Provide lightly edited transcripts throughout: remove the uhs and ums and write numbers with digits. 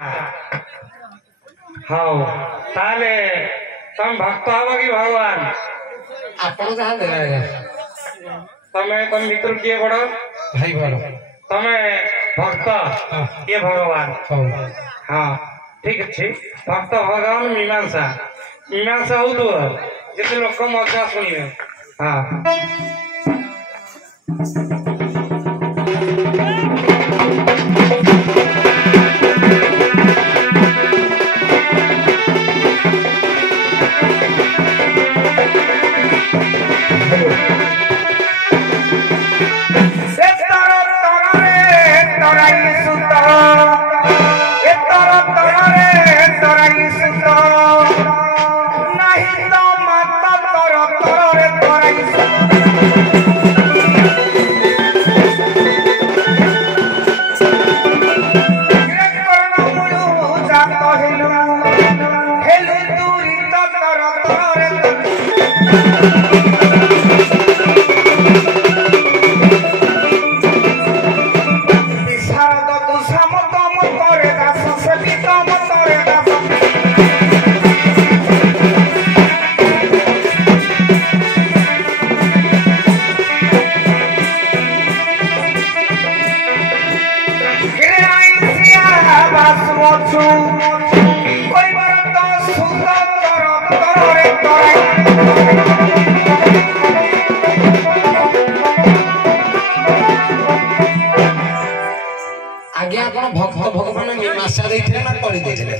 हाँ ताले तुम भक्त हब कि भगवान आपण जहाँ देवे तमें तुम मित्र किए बड़ भाई बड़ तमें भक्त ये भगवान हाँ ठीक अच्छे भक्त भगवान मीमांसा मीमांसा हो तो जिते लोक मजा शुणे हाँ आगे आपण भक्त भगवान मीमांसा देथिले ना कळि देथिले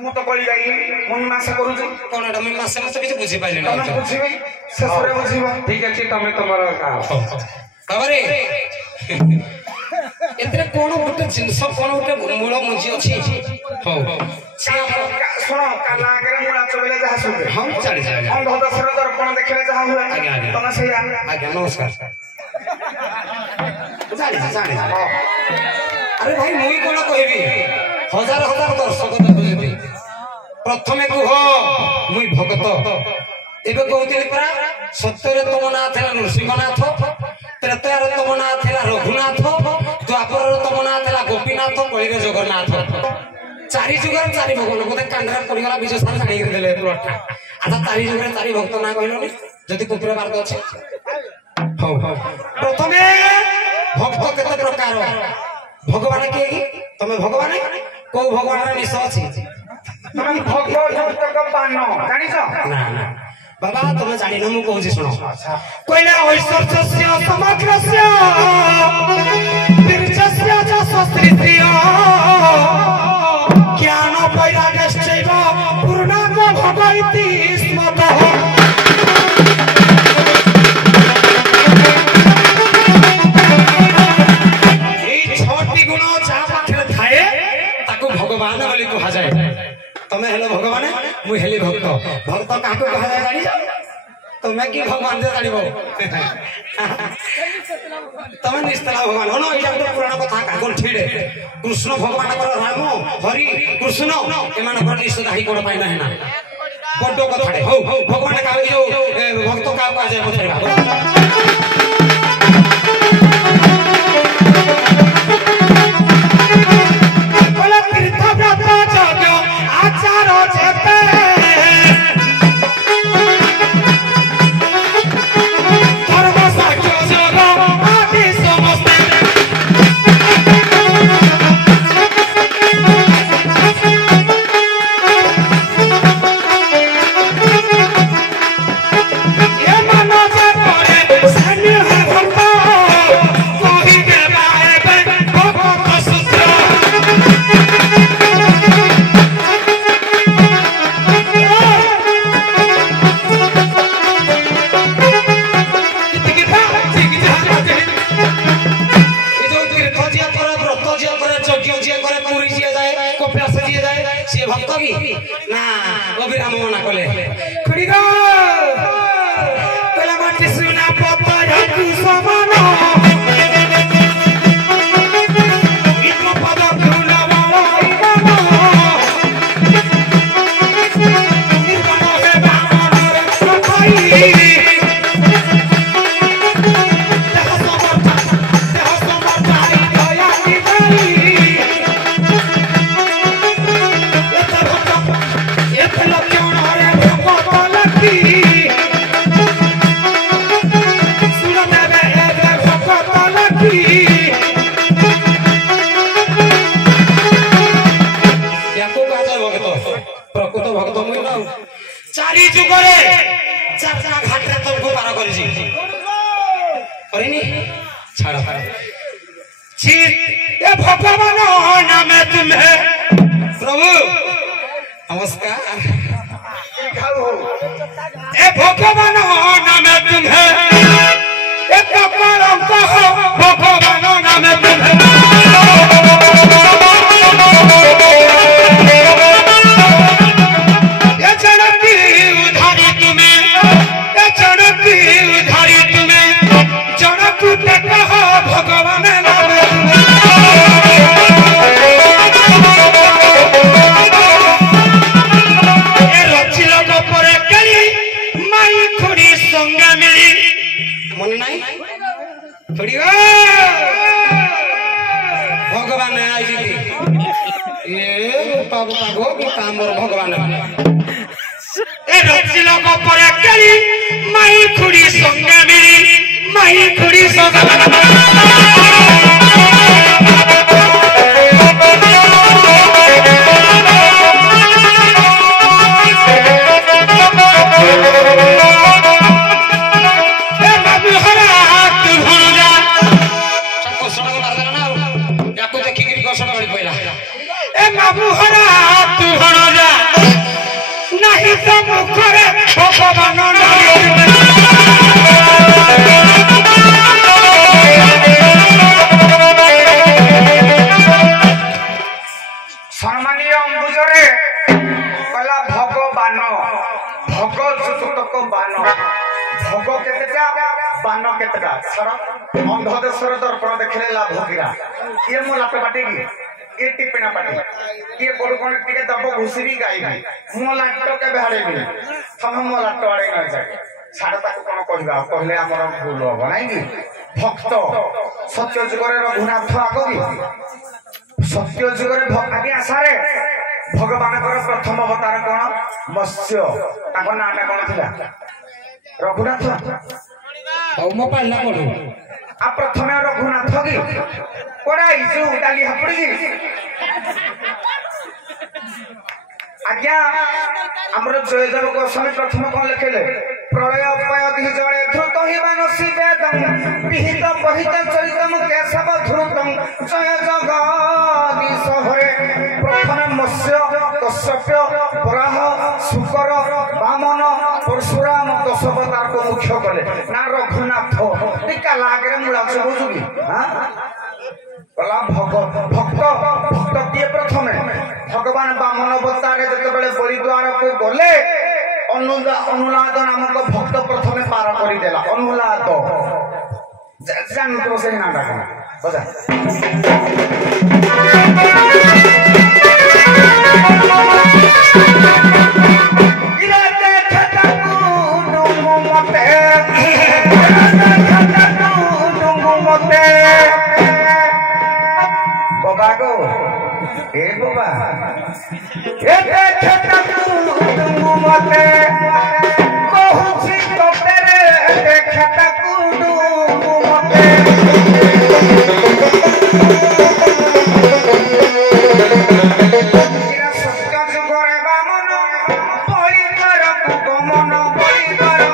मु तो कळि जाई मीमांसा करू जे कोन एटा मीमांसा मत किछ बुझी पाइले ना तमे बुझिबे ससुरे बुझिबा ठीक अछि तमे तमरो का खबरे एतरे कोन गुटे जिंस कोन गुटे मूल मुंजी अछि हो सुनो काला आगे मुला चबेले जहा सुबे हम चढ़ जाए हम दशर दर्पण देखले जहा हुए आगे आगे तमे से आगे नमस्कार जाने अरे भाई मुई कोन कहबी हजार हजार दर्शक देखुजेबी प्रथमे कुह मुई भगत एबे कहतिली परा सत्यरे तम ना थिला नरसिंहनाथ त्रेतयारे तम ना थिला रघुनाथ द्वापररे तम ना थिला गोपीनाथ कलिरे जगन्नाथ चारि जुगर चारि भगवान गोटे कांडरा पड़ीगला विजय स्थान जानी कर देले प्लटटा अच्छा चारि जुगर चारि भक्त ना कहलोनी जदि कुकुर मार्ग अछि हो प्रथमे भक्त केते प्रकार भगवान के तमे भगवान को भगवान निश अछि तमे भगवान तक पानो जानि छ ना ना बाबा तमे जानि न मु कहूची सुनो कोइला ऐश्वर्यस्य समग्रस्य विरजस्य च सस्त्रिय ज्ञान वैराग्यश्चैव पूर्णात्म भगवति स्मतः भगवान बोली कहा जाए तमे हेलो भगवान मु हेली भक्त भक्त काको कहा जाए जानि तमे की भगवान जे जानिबो तमे निस्तला भगवान होनो एटा तो पुराण कथा कागल ठीडे कृष्ण भगवान कर राम हरि कृष्ण एमान कर निस्त दाही कोड पाइना है ना बड्डो कथा हो भगवान का जो भक्त का कहा जाए बताइबा भक्त की ना अभिराम मना कले खड़ी गो कला माटी सुना पता याकू समान इको पद फूला वाला निर्मल है बामन सखाई देह समर्थ दया की गई যুগরে যাত্রা ঘাটে তোমको পার করেছি করিনি ছাড়ো ए भगवान नामे तुम्हें प्रभु नमस्कार ए भगवान नामे तुम्हें एक कलंक हो भगवान नामे तुम्हें ये जनती उधारी तुम्हें ये जनती उधारी तुम्हें जनक देखो भगवान नामे भगवान कामर भगवान माई खुड़ी संगे मिली माई खुड़ी नहीं तो मुखरे भगवान सम्मानीय अंबुजरे कला भगवान भग जुतक बान भग केतेटा बान केतेटा छड़ अंधदेश्वर दर्पण देखले लाभ गिरा ये मो लाट बाटे की ये टिप्पणा पाटी ये कोड कोन टिके दब घुसरी गाइबी मो लाट के बेहाड़े भी हम मो लाट आड़े न जाए छाड़ ताको कोन कहबा कहले हमर भूल हो नाही की भक्त सत्य जुगरे रघुनाथ आगो की सत्य जुगरे आगे आसारे भगवान प्रथम अवतार कोन मत्स्य ताको नाम कोन थिला रघुनाथ औ म पाला पडो आ प्रथम रघुनाथ की कोडा इजु डाली हपड़ी आज्ञा हमर जयदेव गोस्वामी प्रथम कोन लिखेले प्रलय अपय दिहि जळे ध्रुत हि मानसी वेदम विहित बहित चरितम केशव ध्रुतम जय जगदीश हरे प्रथम मत्स्य कश्यप वराह शुकर वामन परशुराम दशवतार को मुख्य कले ना रघुनाथ टिका लागरे मुळा बुझुगी हां कला भक्त भक्त किए प्रथमे भगवान वामन अवतार जेतेबेले बलिद्वार को गले अनुलाद नामक भक्त प्रथमे पार करि देला अनुलाद जानतो से नाम डाका बजा इरे देखता कुडुम मते मते बाबा गो ए बाबा ए देखता कुडुम मते कहूची तो तेरे देखता कुडुम मते इरा सत्य जुगरे बामन बळी कर कुगमन बळी कर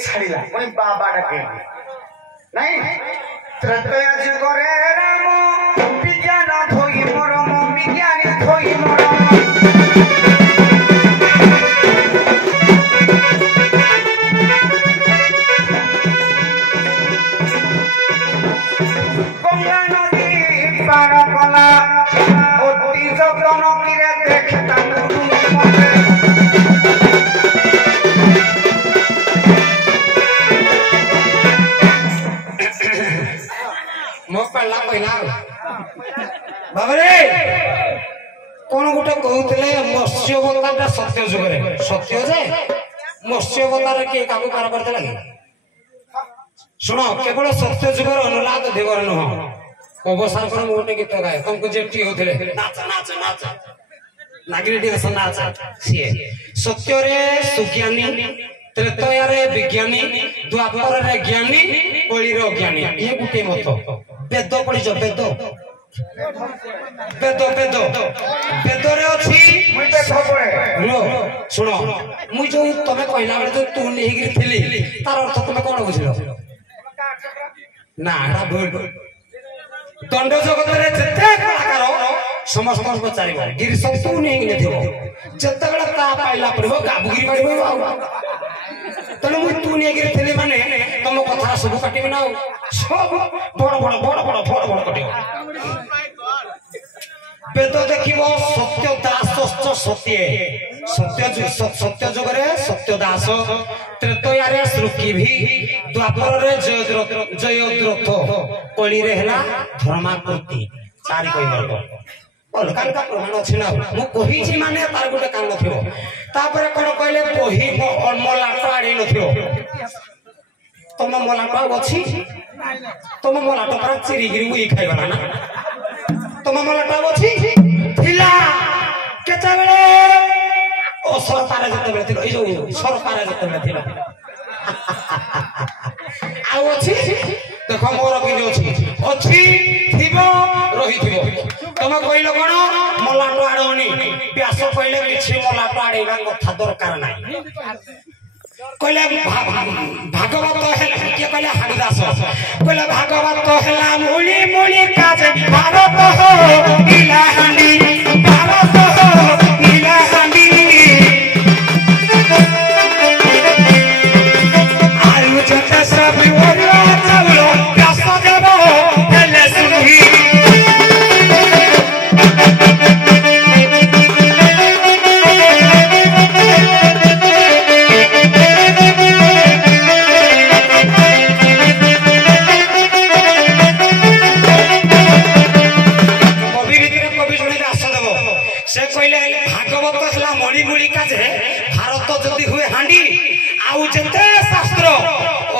छाड़िला पुणी बाबा डाके नहीं त्रैतय जुगरे राम विज्ञान धोई मरम विज्ञानी धोई मरम गंगा नदी पार ମୋ ପାଲା କହିଲା ବାବାରେ କଣ ଗୋଟେ କହୁଥିଲେ ମତ୍ସ୍ୟ ଅବତାରଟା ସତ୍ୟ ଯୁଗରେ ସତ୍ୟ ଯେ ମତ୍ସ୍ୟ ଅବତାରରେ କିଏ କାହାକୁ ପାର କରିଥିଲା କି ଶୁଣ କେବଳ ସତ୍ୟ ଯୁଗର ଅନୁଲାଦ ଦେବର ନୁହଁ ଅବସାନ ପରେ ମୁଁ ଗୋଟେ ଗୀତ ଗାଏ ତମକୁ ଯେଠି ହଉଥିଲେ ନାଚ ନାଚ ନାଚ ନାଗିରୀ ଟିକେ ନାଚ ସିଏ ସତ୍ୟରେ ସୁଜ୍ଞାନୀ ତ୍ରେତୟାରେ ବିଜ୍ଞାନୀ ଦ୍ୱାପରରେ ଜ୍ଞାନୀ କଳିର ଅଜ୍ଞାନୀ ଇଏ ଗୋଟିଏ ମତ ବେଦ ପଢିଛ ବେଦ ବେଦ ବେଦ ବେଦରେ ଅଛି ଶୁଣ ମୁଁ ଯୋଉ ତମେ କହିଲା ବେଳେ ଯୋଉ ତୁ ନେଇକିରି ଥିଲି ତାର ଅର୍ଥ ତମେ କଣ ବୁଝିଲ ନା ଏଟା ଭୁଲ ଦଣ୍ଡ ଜଗତରେ ଯେତେ କଳାକାର ସମସ୍ତଙ୍କୁ ପଚାରିବ ଗିରିଶ ତୁ ନେଇକି ଥିବ ଯେତେବେଳେ ତା ପାଇଲା ପଡିବ ଗାବୁଗିରି ପାରିବ ଆଉ ତେଣୁ ମୁଁ ତୁ ନେଇକିରି ଥିଲି ମାନେ ତମ କଥା ସବୁ କାଟିବି ନା ଆଉ ସବୁ ବଡ ବଡ ବଡ ବଡ ବଡ ବଡ କାଟିବ ବେଦ ଦେଖିବ ସତ୍ୟ ଦାସ ସତ୍ୟ ସତ୍ୟ ଯୁଗରେ ସତ୍ୟ ଦାସ ତ୍ରେତୟାରେ ଶ୍ରୁକିଭି ଦ୍ୱାପରରେ ଜୟଦ୍ରଥ କଳିରେ ହେଲା ଧର୍ମାକୃତି ଚାରି କହିବ ଅଲଗା ଅଲଗା ପ୍ରମାଣ ଅଛି ନା ମୁଁ କହିଛି ମାନେ ତାର ଗୋଟେ କାରଣ ଥିବ ତାପରେ କଣ କହିଲେ ବହି ମଲାଟ ଆଣି ନଥିବ ତମ ମଲାଟ ଆଉ ଅଛି ତମ ମଲାଟ ପୁରା ଚିରିକିରି ମୁଇ ଖାଇଗଲା ନା ତମ ମଲାଟ ଆଉ ଅଛି ଥିଲା କେତେବେଳେ ଓ ସରକାର ଯେତେବେଳେ ଥିଲା ଏଇ ଯୋଉ ସରକାର ଯେତେବେଳେ ଥିଲା ଆଉ ଅଛି ଦେଖ ମୋର କିନ୍ତୁ ଅଛି ଅଛି ଥିବ ରହିଥିବ ତମେ କହିଲ କଣ ମଲାଟ ଆଣନି ବ୍ୟାସ କହିଲେ କିଛି ମଲାଟ ଆଣେଇବା କଥା ଦରକାର ନାହିଁ କହିଲେ ଭାଗବତ ହେଲା କିଏ କହିଲେ ହାଡ଼ିଦାସ କହିଲେ ଭାଗବତ ହେଲା ମୂଳି ମୂଳି କାଜ ଭାରତ ହୋ ଇଲାହାଣ୍ଡି ଭାରତ ହୋ ଇଲାହାଣ୍ଡି ଆଳୁ ଯେତେ ସବୁ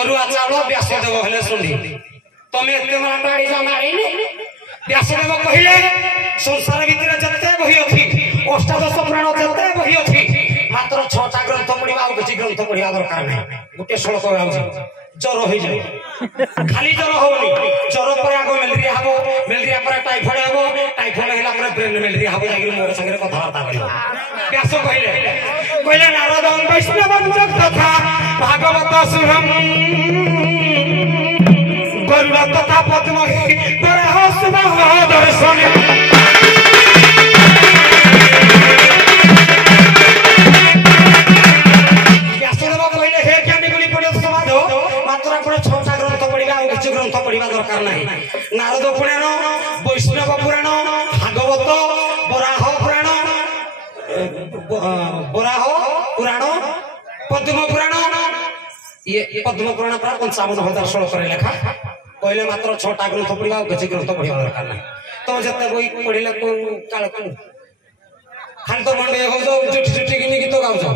ଅରୁଆ ଚାଉଳ ବ୍ୟାସ ଦେବ ହେଲେ ଶୁଣି तमे एते मलाट आड़ी जा मारिनी व्यासदेव कहिले संसार भितर जते बही अछि अष्टादश पुराण जते बही अछि मात्र 6टा ग्रंथ पढिबा आ किछि ग्रंथ पढिबा दरकार नै गुटे श्लोक गाउछि जर होई जाय खाली जर होनी जर पर आगो मेलेरिया पर टाइफॉइड हबो टाइफॉइड हैला पर ब्रेन मेलेरिया हबो जागिर मोर संगे कथा वार्ता करियो व्यास कहिले नारद वैष्णव तथा भागवत सुरम गरुड़ तथा पद्म दर्शन व्यासदेव कहले हे ज्ञानी गुणी पंडित समाज मात्र आपण 6टा ग्रंथ पढ़िबा आ किछि ग्रंथ पढ़िबा दरकार नाही नारद पुराण वैष्णव पुराण भागवत बराह पुराण पद्म पुराण ये पद्म पुराण प्राय 55,000 श्लोक लेखा कहले मात्र 6टा ग्रंथ पढ़िबा आ किछि ग्रंथ पढ़िबा दरकार नाही तो जते बही पढ़िले को काल को खाली तो मंडे हो जाओ जुठी जुठी किनी गीत गाउ जाओ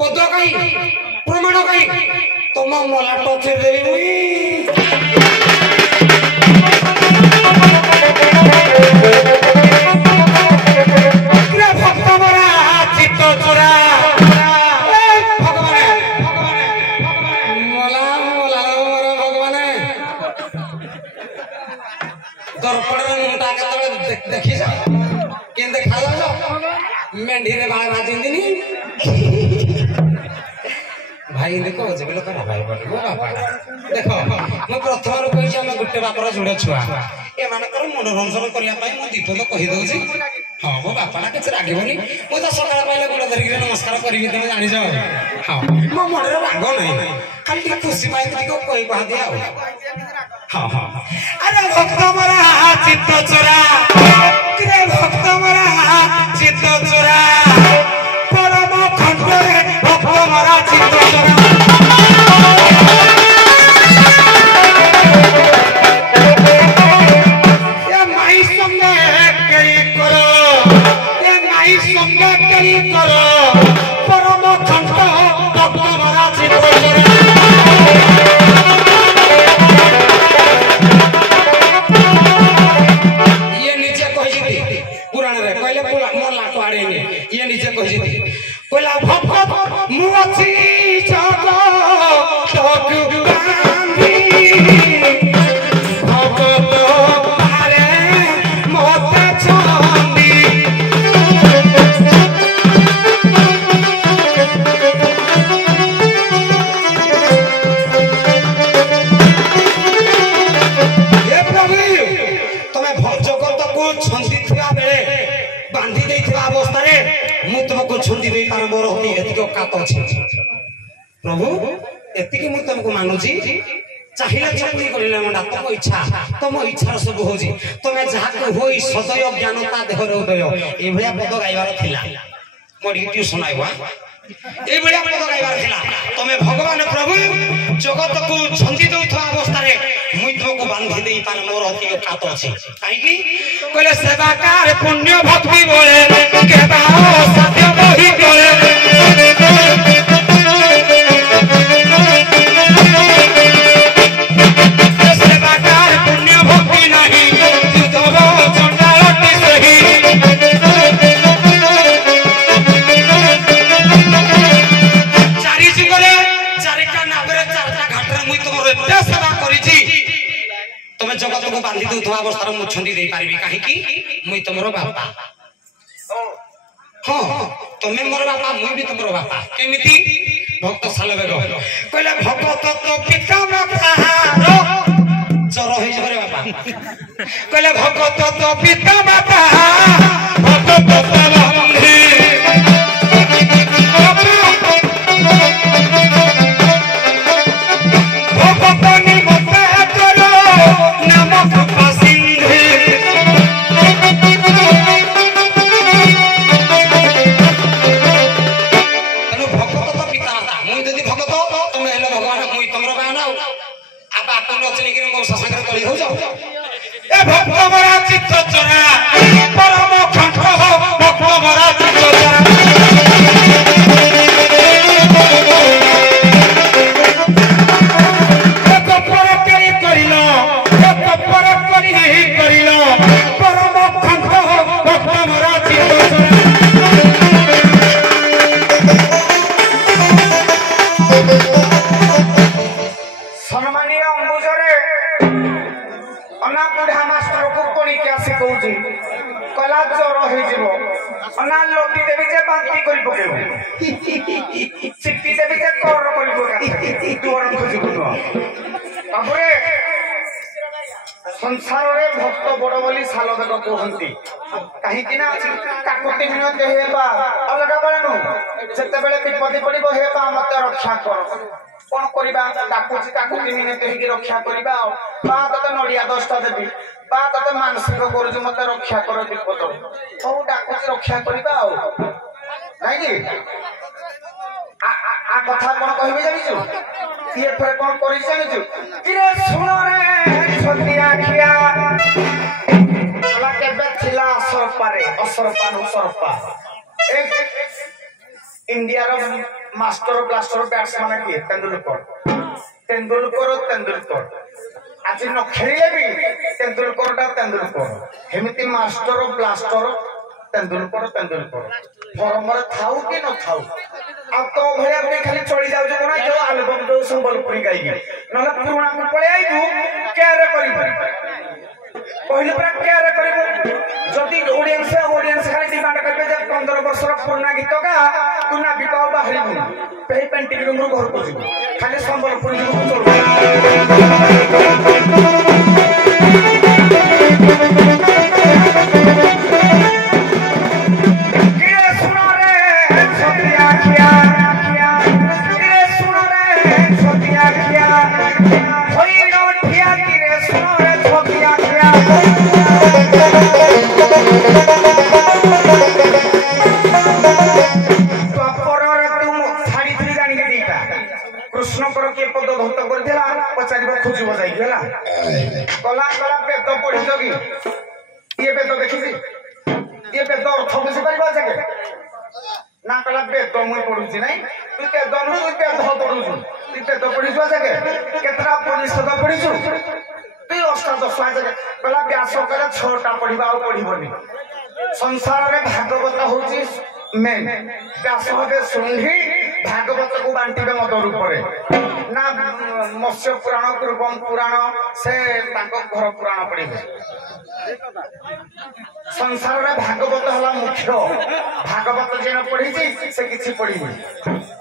पद कहीं प्रमाण कहीं तुम मलाट छे देबी मुई रे भक्त मरा चित्त चोरा भगवान मोला मोला भगवान दर्पण मुंडा केतले देखि जा केन देखा जा मेंढी रे बाळ भाजिंदिनी भाई देखो जेबे लोक भाई बोल मो बापा देखो मो प्रथम रो कहि हम गुटे बापर जुड़े छुआ ए मानकर मनोरंजन करिया पई मो दीपक कहि दउछी हां मो बापाला के रागिबनी मो त सकाळ पाइले गुण धरि नमस्कार करबी तमे जानि जाओ हां मो मन रे राग नै खाली के खुशी पाइ को कहि कहा दिया हां हां अरे भक्त मरा चित्त चोरा रे भक्त मरा चित्त चोरा परम खंडरे भक्त मरा चित्त चोरा छंदी दे तार मोर होती एतिक कात अछि प्रभु एतिक मु तुमको मानुजी चाहिए छंदी करिले मंडा तुम इच्छा सब होजी तुमे जहा को होई सदय ज्ञानता देह हृदय ए भलिया पद गाइबार थिला मोर यूट्यूब सुनाइबा ए भलिया पद गाइबार थिला तुमे भगवान प्रभु जगत को छंदी दउथवा अवस्था रे मुई तुमको बांधी देई पार मोर अति कात अछि काई की कहले सेवाकार पुण्य भक्ति बोले केबा सत्य बही बोले जगत को बांधी दूथवा अवस्था मु छंदी दे पारिबी काहे की मुई तमरो बापा हां तमे मोर बापा मुई भी तमरो बापा केमिति भक्त सालबेग कहले भक्त तो पिता बापा जर होई जरे बापा कहले भक्त तो पिता बापा भक्त तो बंधी संसार रे भक्त बड़ बोली सालबेग कहंती काहे कि ना काकुति मिनते हेबा अलगा बळनु जते बेले विपत्ति पड़िबो हेबा मते रक्षा कर कोन करिबा काकुति काकुति मिनते हेकि रक्षा करिबा बा तते नडिया 10टा देबी बा तते मानसिक करजु मते रक्षा कर विपद ओ डाकुति रक्षा करिबा नाइ कि आ कथा कोन कहिबे जानिछु ये फेर कोन करि जानिछु किरे सुनो रे छतिया खिया कला के बेथिला असर पारे असर पानु सरपा एक इंडिया रो मास्टर ब्लास्टर बैट्समैन के तेंदुलकर आज न खेलिले भी तेंदुलकर हेमिति मास्टर ब्लास्टर तेंदुलकर फॉर्मर थाउ कि न थाउ अब तो भैया पे खाली चली जाउ जो ना जो एल्बम जो संबलपुरी गाई नला पुराना को पळे आई तू क्या रे करिबो पहिले पर क्या रे करिबो जति ऑडियंस खाली डिमांड करबे जे 15 वर्ष रो पुराना गीत का कुना बिकाओ बाहरिबो पेही पेंटिंग रूम रो घर को जिवो खाली संबलपुरी जो चलबो कृष्ण पर के पद धत कर देला पचारिबा खुजी बजाई गेला कला कला पेट पढि जगी ये पेट देखिबी ये पेट अर्थ बुझि परिबा जगे ना कला पेट मुई पढुछि नै तू के दनु तू पेट ध पढुछु तू पेट पढिसवा जगे केतरा परिषद पढिछु तू अष्टादश जगे कला व्यास करे 6टा पढिबा आ पढिबनी संसार रे भागवत होछि मेन व्यास होबे सुंढी भागवत को बांटीबे मत रूप रे ना मत्स्य पुराण कृपम पुराण से ताको घर पुराण पढिबे संसार रे भागवत हला मुख्य भागवत जेन पढी से किछि पढिबे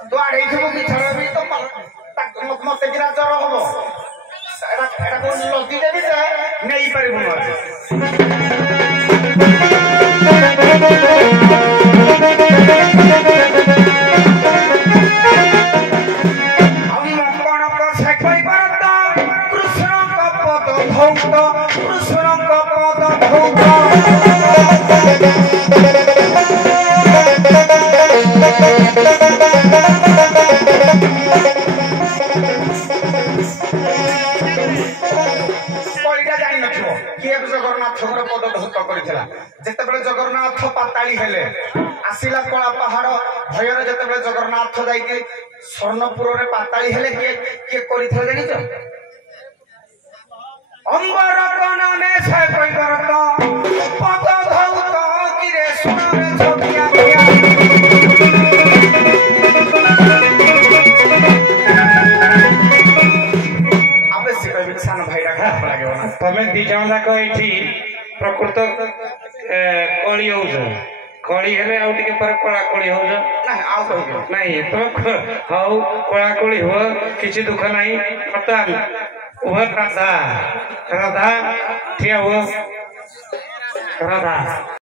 तो आडे थबो बिछार भी तो मते गिरा जर होबो एटा को लदी देबी जे नेई परिबो न ধৌত কৃষ্ণଙ୍କ পদ ধৌত কইটা জানি নথিব কিଏ জগন্নাথଙ୍କର ପଦ ଧୌତ କରିଥିଲା ଯେତେବେଳେ ଜଗନ୍ନାଥ ପାତାଳି ହେଲେ ଆସିଲା କଳା ପାହାଡ ଭୟରେ ଯେତେବେଳେ ଜଗନ୍ନାଥ ଯାଇକି ସ୍ୱର୍ଣ୍ଣପୁରରେ ପାତାଳି ହେଲେ କିଏ କିଏ କରିଥିଲା ଜାଣିଛ ଅଙ୍ଗରକ ନାମେ ସେ କୈବରତ ପଦ ଧୌତ କିରେ ଶୁଣରେ ଛବିଆ ଆବଶ୍ୟକ ସାନ ଭାଇଟା ଖରାପ ଲାଗିବ ନା ତମେ ଦି ଜଣ ଯାକ ଏଠି ପ୍ରକୃତ କଳି ହଉଛ କଳି ହେଲେ ଆଉ ଟିକେ ପରେ କଳା କଳି ହଉଛ ଆଉ କହିବି ନାଇଁ ତମେ ହଉ କଳା କଳି ହୁଅ କିଛି ଦୁଃଖ ନାହିଁ ବର୍ତ୍ତମାନ ଉଭୟ ରାଧା ରାଧା ଠିଆ ହୁଅ ରାଧା